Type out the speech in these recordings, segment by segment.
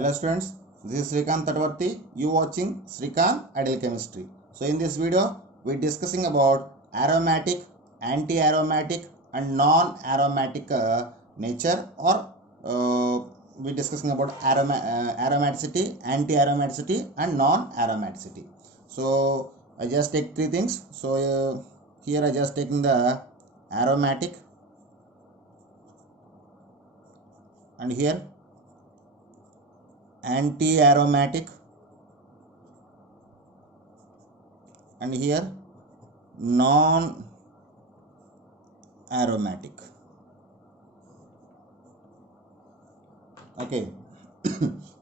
Hello students, this is Srikanth Tadvarti. You watching Srikanth Ideal Chemistry. So in this video, we discussing about aromatic, anti-aromatic and non-aromatic nature, or we discussing about aromaticity, anti-aromaticity and non-aromaticity. So I just take three things. So here I just taking the aromatic, and here anti-aromatic, and here non-aromatic. Okay.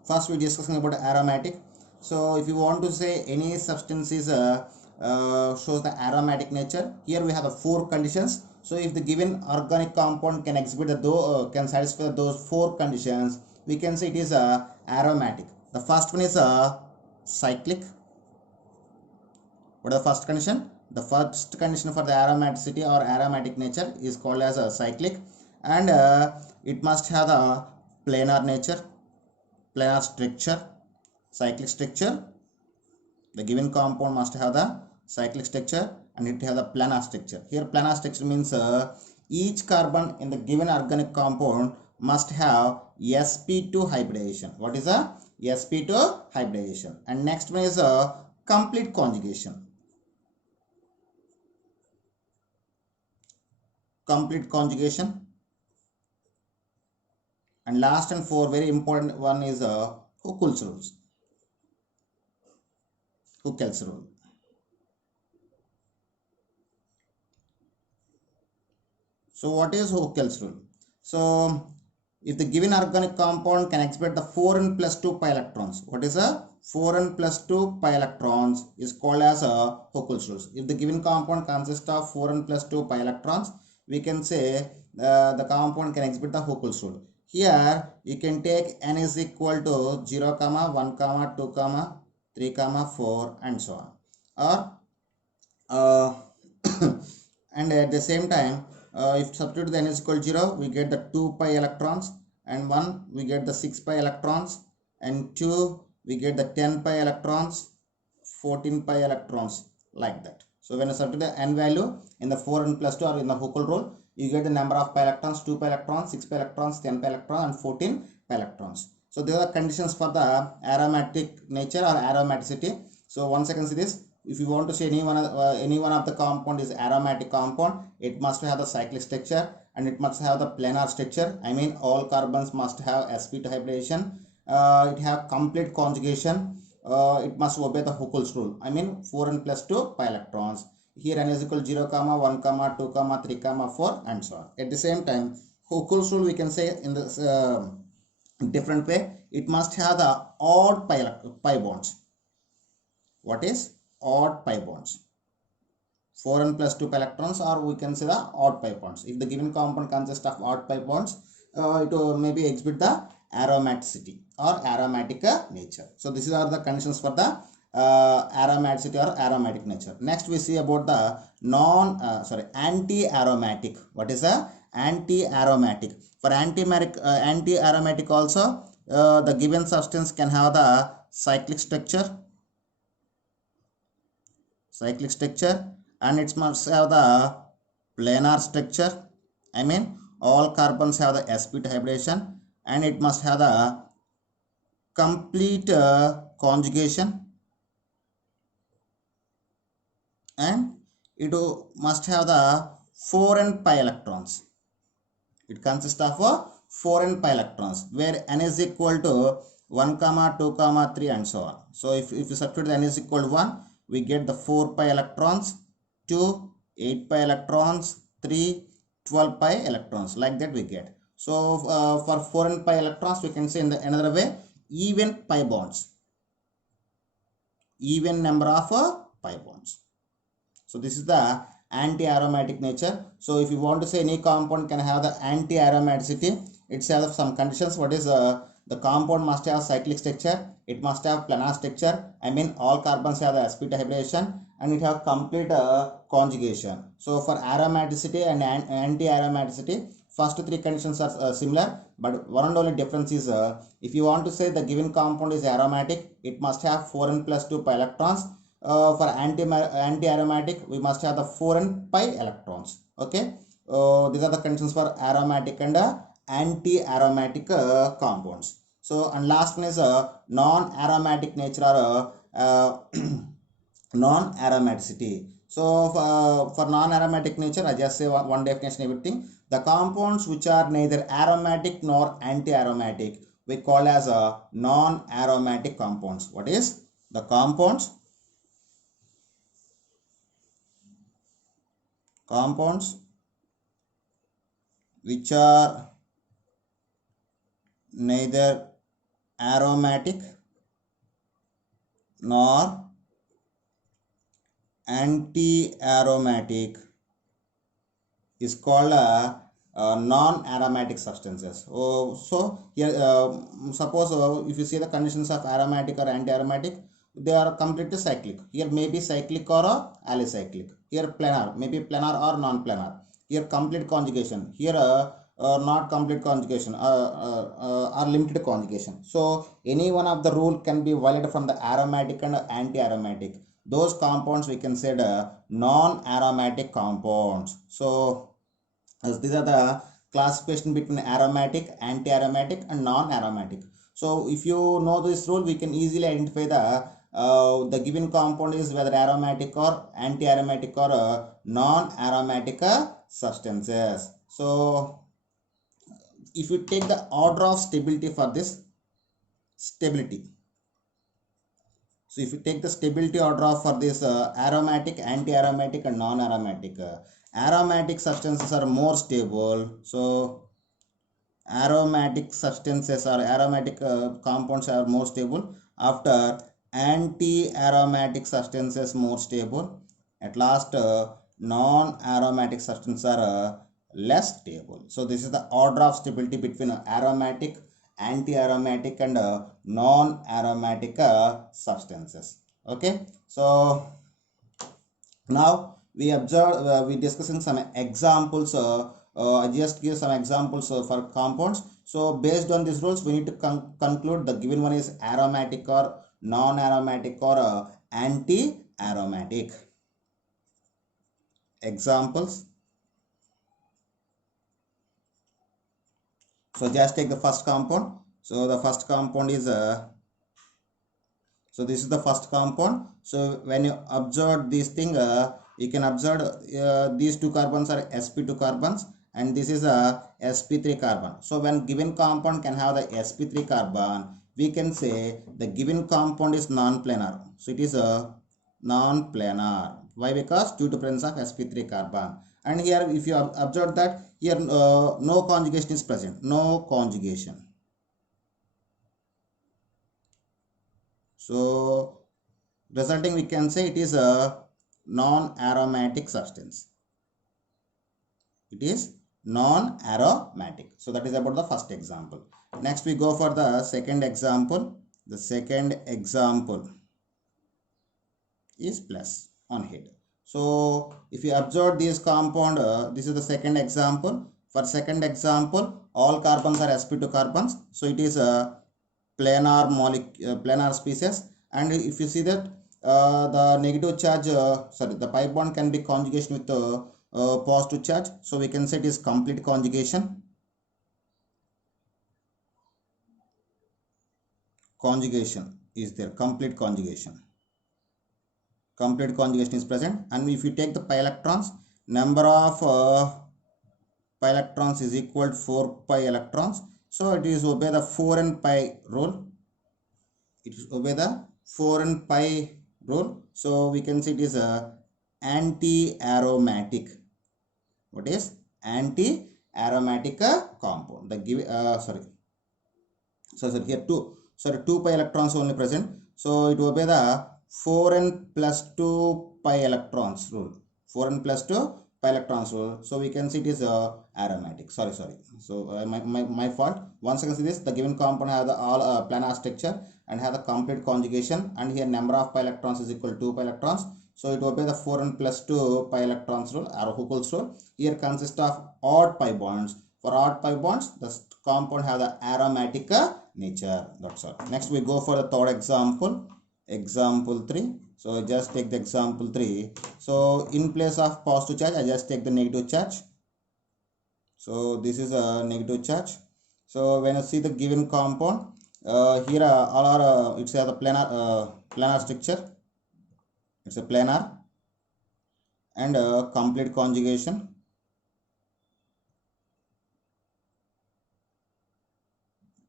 First we discussing about aromatic. So if you want to say any substance is shows the aromatic nature, here we have the four conditions. So if the given organic compound can exhibit the can satisfy those four conditions, we can say it is aromatic. The first one is cyclic. What is the first condition? The first condition for the aromaticity or aromatic nature is called as a cyclic, and it must have the planar nature, planar structure, cyclic structure. The given compound must have the cyclic structure and it have the planar structure. Here planar structure means each carbon in the given organic compound must have sp2 hybridization. What is a sp2 hybridization? And next one is a complete conjugation. Complete conjugation. And last and four very important one is Huckel's rules. Huckel's rule. So what is Huckel's rule? So if the given organic compound can exhibit the 4n plus 2 pi electrons, what is a 4n plus 2 pi electrons is called as a Huckel's rules. If the given compound consists of 4n plus 2 pi electrons, we can say the compound can exhibit the Huckel's rule. Here you can take n is equal to 0, 1, 2, 3, 4 and so on. Or and at the same time, if substitute the n is equal to 0, we get the 2 pi electrons, and 1 we get the 6 pi electrons, and 2 we get the 10 pi electrons, 14 pi electrons, like that. So when you substitute the n value in the 4n plus 2 or in the Huckel rule, you get the number of pi electrons: 2 pi electrons, 6 pi electrons, 10 pi electrons and 14 pi electrons. So these are conditions for the aromatic nature or aromaticity. So once again see this. If you want to say any one of the compound is aromatic compound, it must have the cyclic structure and it must have the planar structure. I mean all carbons must have sp2 hybridization. It have complete conjugation. It must obey the Huckel's rule. I mean 4n plus 2 pi electrons. Here n is equal to 0, 1, 2, 3, 4 and so on. At the same time, Huckel's rule we can say in this different way. It must have the odd pi bonds. What is odd pi bonds? 4n plus 2 pi electrons, or we can say the odd pi bonds. If the given compound consists of odd pi bonds, it will maybe exhibit the aromaticity or aromatic nature. So these are the conditions for the aromaticity or aromatic nature. Next we see about the anti-aromatic. What is the anti-aromatic? For anti-aromatic also, the given substance can have the cyclic structure, and it must have the planar structure. I mean all carbons have the sp2 hybridization, and it must have the complete conjugation, and it must have the 4n pi electrons. It consists of 4n pi electrons, where n is equal to 1, 2, 3 and so on. So if you substitute the n is equal to 1, we get the 4 pi electrons, 2, 8 pi electrons, 3, 12 pi electrons, like that we get. So for 4n pi electrons, we can say in another way, even pi bonds, even number of pi bonds. So this is the anti-aromatic nature. So if you want to say any compound can have the anti-aromaticity, it has some conditions. What is the compound must have cyclic structure, it must have planar structure. I mean all carbons have the sp2 hybridization, and it have complete conjugation. So for aromaticity and anti-aromaticity, first three conditions are similar, but one and only difference is if you want to say the given compound is aromatic, it must have 4n plus 2 pi electrons. For anti-aromatic, we must have the 4n pi electrons. Okay, these are the conditions for aromatic and anti-aromatic compounds. So, and last one is non-aromatic nature or non-aromaticity. So for non-aromatic nature, I just say one definition, everything. The compounds which are neither aromatic nor anti-aromatic, we call as a non-aromatic compounds. What is the compounds which are neither aromatic nor anti-aromatic is called non-aromatic substances. So here suppose if you see the conditions of aromatic or anti-aromatic, they are completely cyclic. Here may be cyclic or alicyclic. Here planar, maybe planar or non-planar. Here complete conjugation. Here not complete conjugation or limited conjugation. So any one of the rule can be violated from the aromatic and anti-aromatic. Those compounds we consider non-aromatic compounds. So these are the classification between aromatic, anti-aromatic and non-aromatic. So if you know this rule, we can easily identify the given compound is whether aromatic or anti-aromatic or non-aromatic substances. So if you take the order of stability for this stability, so if you take the stability order for this aromatic, anti-aromatic and non-aromatic, aromatic substances are more stable. So aromatic substances or aromatic compounds are more stable. After anti-aromatic substances more stable. At last non-aromatic substances are less stable. So this is the order of stability between aromatic, anti-aromatic and non-aromatic substances. Okay, so now we observe we discussing some examples. I just give some examples for compounds. So based on these rules, we need to conclude the given one is aromatic or non-aromatic or anti-aromatic. Examples. So just take the first compound. So the first compound is so this is the first compound. So when you observe this thing, you can observe these two carbons are sp2 carbons and this is a sp3 carbon. So when given compound can have the sp3 carbon, we can say the given compound is non-planar. So it is a non-planar. Why? Because due to presence of sp3 carbon. And here if you observe that here no conjugation is present, no conjugation. So resulting we can say it is a non-aromatic substance. It is non-aromatic. So that is about the first example. Next we go for the second example. The second example is plus on head. So if you observe this compound, this is the second example. For second example, all carbons are sp2 carbons. So it is a planar planar species. And if you see that the negative charge, the pi bond can be conjugation with positive charge. So we can say it is complete conjugation. Conjugation is there, complete conjugation. Complete conjugation is present. And if you take the pi electrons, number of pi electrons is equal to 4 pi electrons. So it is obey the 4n pi rule. It is obey the 4n pi rule. So we can see it is a anti-aromatic. What is anti-aromatic compound? The give here 2 pi electrons only present. So it obey the 4n plus 2 pi electrons rule. 4n plus 2 pi electrons rule. So we can see it is aromatic. Sorry. So my fault. Once again, see this, the given compound have the all planar structure and have the complete conjugation, and here number of pi electrons is equal to 2 pi electrons. So it obey the 4n plus 2 pi electrons rule or Huckel's rule. Here consists of odd pi bonds. For odd pi bonds, the compound have the aromatic nature. That's all. Next we go for the third example. Example 3. So just take the example 3. So in place of positive charge, I just take the negative charge. So this is a negative charge. So when I see the given compound, here all are it's a planar structure. It's a planar and complete conjugation.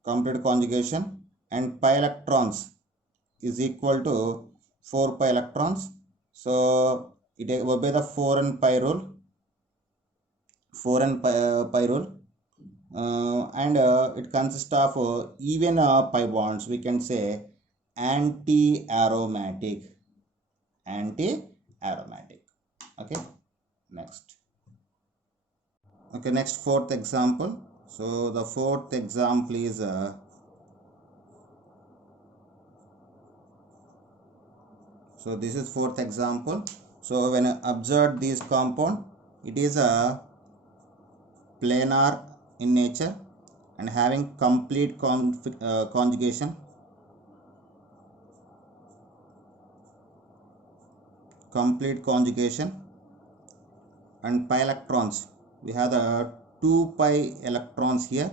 Complete conjugation and pi electrons is equal to 4 pi electrons. So it obey the 4 and pi rule. 4 and pi rule. And it consists of even pi bonds. We can say anti-aromatic. Anti-aromatic. Okay. Next. Okay. Next, fourth example. So the fourth example is so this is fourth example. So when I observe this compound, it is a planar in nature and having complete conjugation. Complete conjugation and pi electrons. We have the 2 pi electrons here.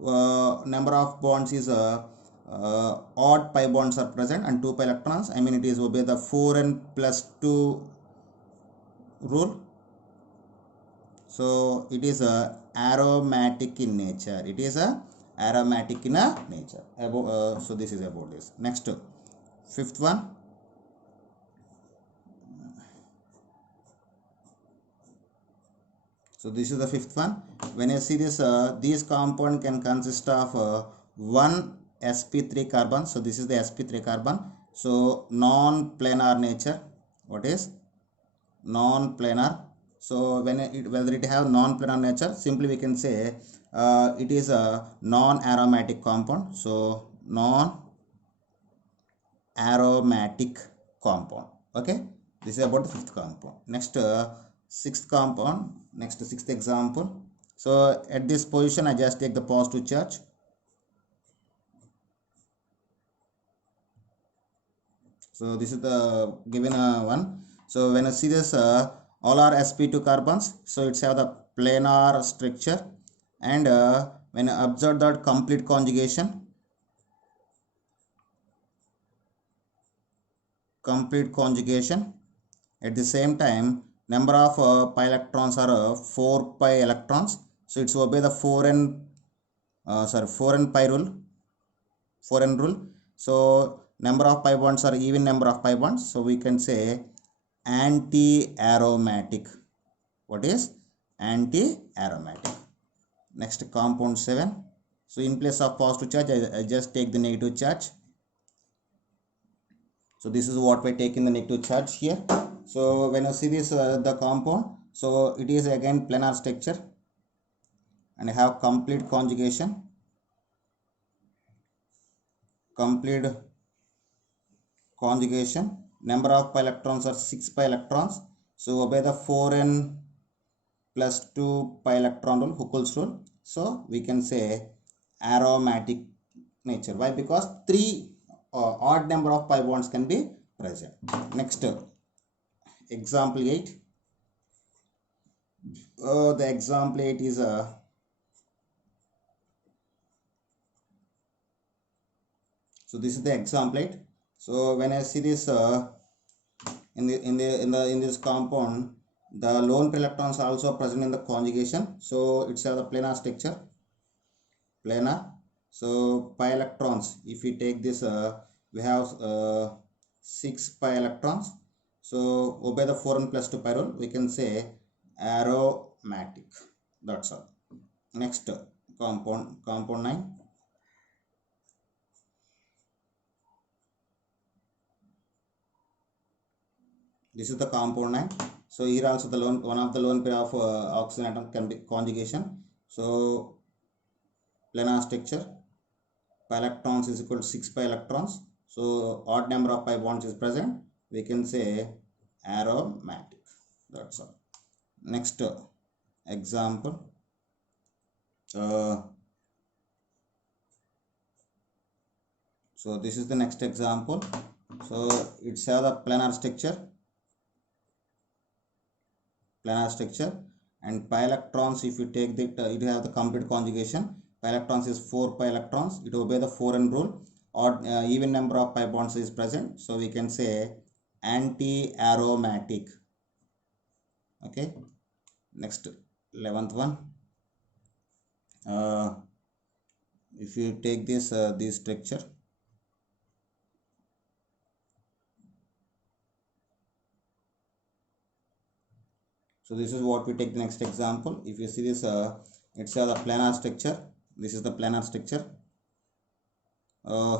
Number of bonds is odd pi bonds are present and 2 pi electrons. I mean it is obey the 4n plus 2 rule. So it is a aromatic in nature. It is a aromatic in a nature. So this is about this. Next, fifth one. So this is the fifth one. When you see this, these compound can consist of one sp3 carbon. So this is the sp3 carbon. So non-planar nature. What is non-planar? So whether it have non-planar nature, simply we can say it is a non-aromatic compound. So non-aromatic compound. Okay, this is about the fifth compound. Next, sixth compound. Next, sixth example. So at this position, I just take the positive charge. So this is the given one. So when I see this, all are sp2 carbons. So it's have the planar structure, and when I observe that complete conjugation, at the same time, number of pi electrons are 4 pi electrons. So it's obey the 4n pi rule. 4n rule. So number of pi bonds are even number of pi bonds. So we can say anti-aromatic. What is anti-aromatic? Next, compound 7. So in place of positive charge, I just take the negative charge. So this is what we take in the negative charge here. So when you see this the compound, so it is again planar structure and I have complete conjugation. Number of pi electrons are 6 pi electrons. So obey the 4n plus 2 pi electron rule, Huckel's rule. So we can say aromatic nature. Why? Because 3 odd number of pi bonds can be present. Next, example 8. The example 8 is so this is the example 8. So when I see this in this compound, the lone pair electrons are also present in the conjugation. So it's the planar structure. Planar. So pi electrons. If we take this, we have 6 pi electrons. So obey the 4n plus 2 pi rule. We can say aromatic. That's all. Next, compound 9. This is the compound 9. So here also the one of the lone pair of oxygen atom can be conjugation. So planar structure, pi electrons is equal to 6 pi electrons. So odd number of pi bonds is present. We can say aromatic. That's all. Next example. So this is the next example. So it's have the planar structure, and pi electrons, if you take the it have the complete conjugation. Pi electrons is 4 pi electrons. It obey the 4n rule. Or even number of pi bonds is present, so we can say anti-aromatic. Okay, next 11th one. If you take this structure, so this is what we take the next example. If you see this, it's the planar structure. This is the planar structure.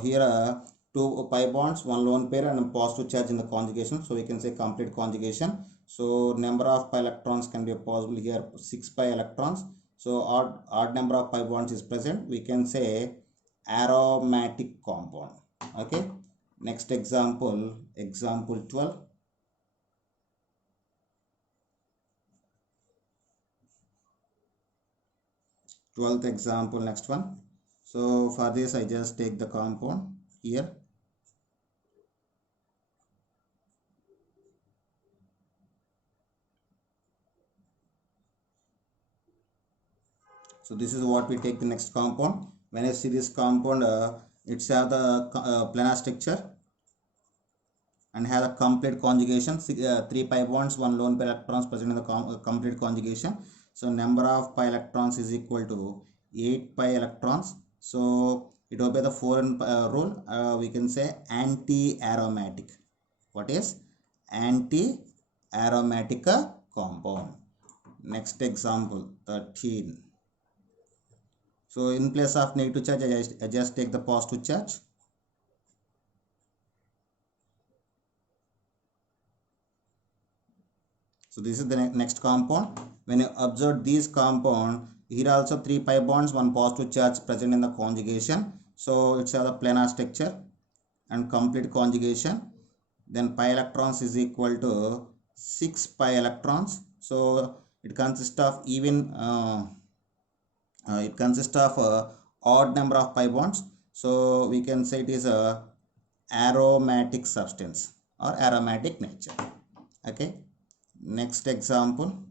Here 2 pi bonds, 1 lone pair and a positive charge in the conjugation, so we can say complete conjugation. So number of pi electrons can be possible here 6 pi electrons. So odd number of pi bonds is present, we can say aromatic compound. Okay, next example, example 12. Twelfth example, next one. So for this I just take the compound here. So this is what we take the next compound. When I see this compound, it's have the planar structure and have a complete conjugation. 3 pi bonds, 1 lone pair electrons present in the complete conjugation. So number of pi electrons is equal to 8 pi electrons. So it obey the 4n rule. We can say anti-aromatic. What is anti-aromatic compound? Next example 13. So in place of negative charge, I just take the positive charge. So this is the next compound. When you observe this compound, here also 3 pi bonds, 1 positive charge present in the conjugation. So it's a planar structure and complete conjugation. Then pi electrons is equal to 6 pi electrons. So it consists of even odd number of pi bonds. So we can say it is a aromatic substance or aromatic nature. Okay, next example.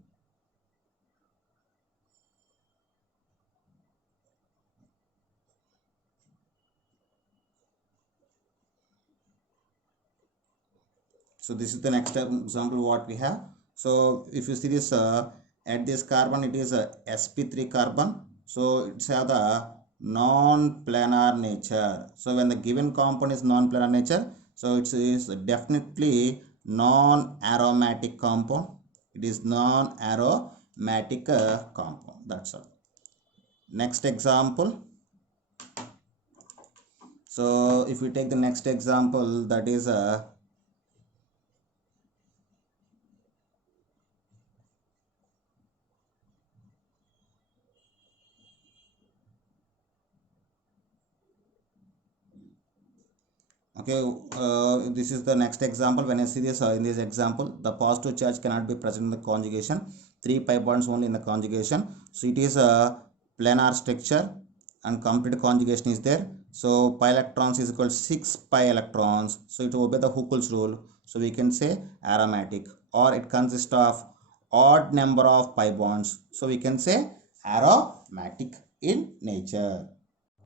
So this is the next example what we have. So if you see this at this carbon, it is a sp3 carbon. So it's have the non-planar nature. So when the given compound is non-planar nature, so it is definitely non-aromatic compound. It is non-aromatic compound. That's all. Next example. So if we take the next example, that is a okay, this is the next example. When I see this in this example, the positive charge cannot be present in the conjugation. 3 pi bonds only in the conjugation. So it is a planar structure and complete conjugation is there. So pi electrons is equal to 6 pi electrons. So it will obey the Huckel's rule. So we can say aromatic, or it consists of odd number of pi bonds. So we can say aromatic in nature.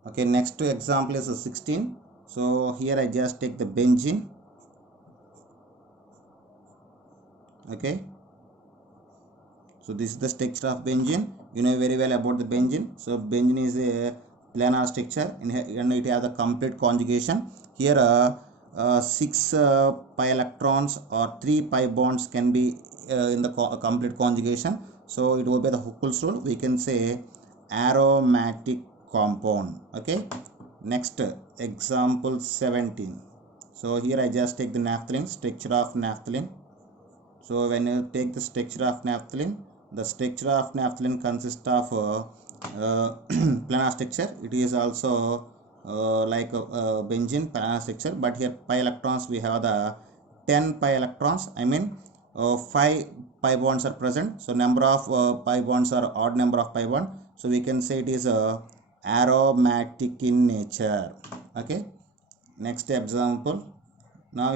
Okay, next example is a 16. So here I just take the benzene. Okay, so this is the structure of benzene. You know very well about the benzene. So benzene is a planar structure and it has a complete conjugation. Here 6 pi electrons or 3 pi bonds can be in the complete conjugation. So it will be the Huckel's rule. We can say aromatic compound. Okay, next example 17. So here I just take the naphthalene, structure of naphthalene. So when you take the structure of naphthalene, the structure of naphthalene consists of planar structure. It is also like benzene planar structure, but here pi electrons we have the 10 pi electrons. I mean 5 pi bonds are present. So number of pi bonds are odd number of pi bond. so we can say it is a aromatic in nature. Okay, next example. Now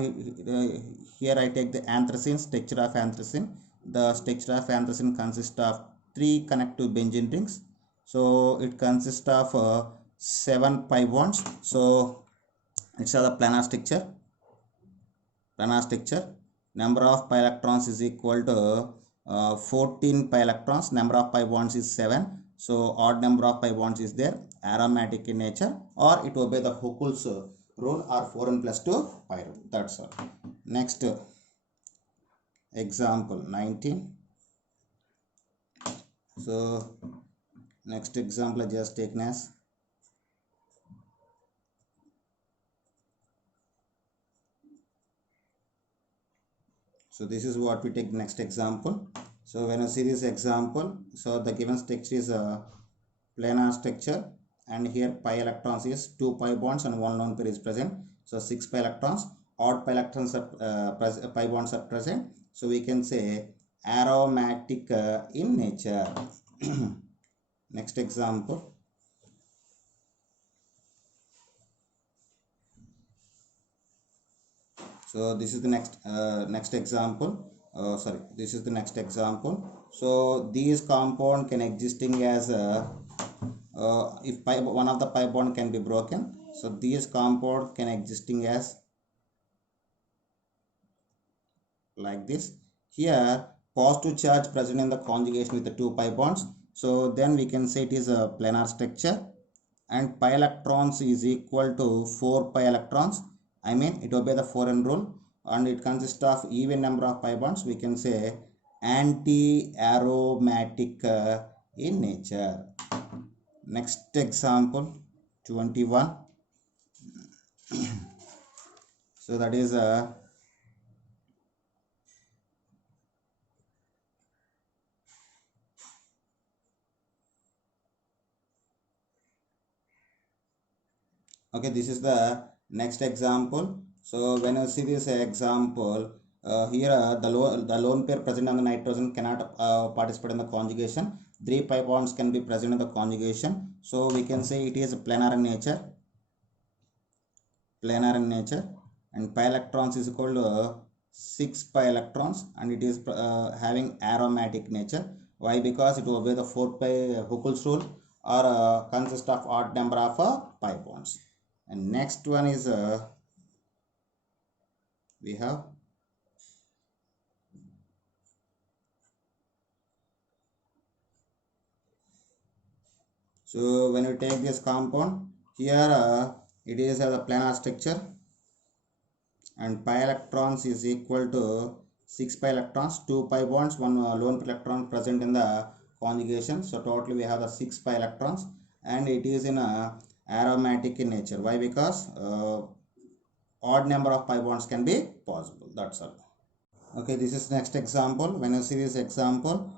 here I take the anthracene, structure of anthracene. The structure of anthracene consists of 3 connective benzene rings. So it consists of 7 pi bonds. So it's a planar structure. Number of pi electrons is equal to 14 pi electrons. Number of pi bonds is 7. So odd number of pi bonds is there. Aromatic in nature, or it obey the Huckel's rule, or 4n plus 2 pi rule. That's all. Next example 19. So next example I just taken as so this is what we take next example. So when you see this example, so the given structure is a planar structure, and here pi electrons is 2 pi bonds and 1 lone pair is present. So 6 pi electrons, odd pi electrons are pi bonds are present. So we can say aromatic in nature. Next example. So this is the next example. This is the next example. So these compound can existing as if one of the pi bond can be broken. So these compound can existing as like this. Here positive charge present in the conjugation with the 2 pi bonds. So then we can say it is a planar structure, and pi electrons is equal to 4 pi electrons. I mean it obey the 4n rule, and it consists of even number of pi bonds. We can say anti-aromatic in nature. Next example 21. So that is okay, this is the next example. So when you see this example, here the lone pair present on the nitrogen cannot participate in the conjugation. 3 pi bonds can be present in the conjugation. So we can say it is planar in nature. And pi electrons is equal to 6 pi electrons, and it is having aromatic nature. Why? Because it will obey the 4 pi Huckel's rule, or consist of odd number of pi bonds. And next one is we have so when you take this compound here, it is a planar structure, and pi electrons is equal to 6 pi electrons, 2 pi bonds, 1 lone electron present in the conjugation. So totally we have the 6 pi electrons, and it is in a aromatic in nature. Why? Because odd number of pi bonds can be possible. That's all. Okay, this is next example. When you see this example,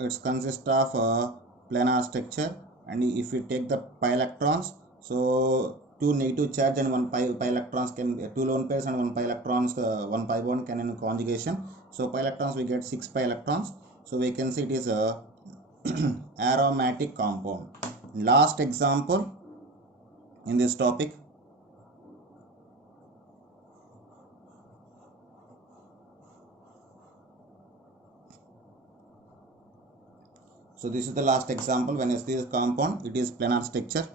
it consists of a planar structure, and if you take the pi electrons, so 2 negative charge and 1 pi electrons can 2 lone pairs and 1 pi electrons, 1 pi bond can in conjugation. So pi electrons we get 6 pi electrons. So we can see it is a aromatic compound. Last example in this topic. So this is the last example. When you see this compound, it is planar structure,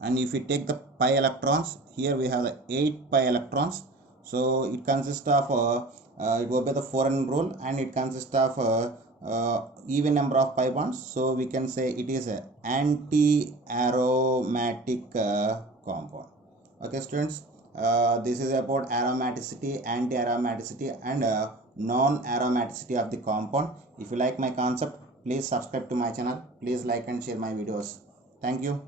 and if we take the pi electrons, here we have the 8 pi electrons. So it consists of it will be the 4n rule, and it consists of even number of pi bonds. So we can say it is a anti-aromatic compound. Okay students, this is about aromaticity, anti-aromaticity, and non-aromaticity of the compound. If you like my concept, please subscribe to my channel. Please like and share my videos. Thank you.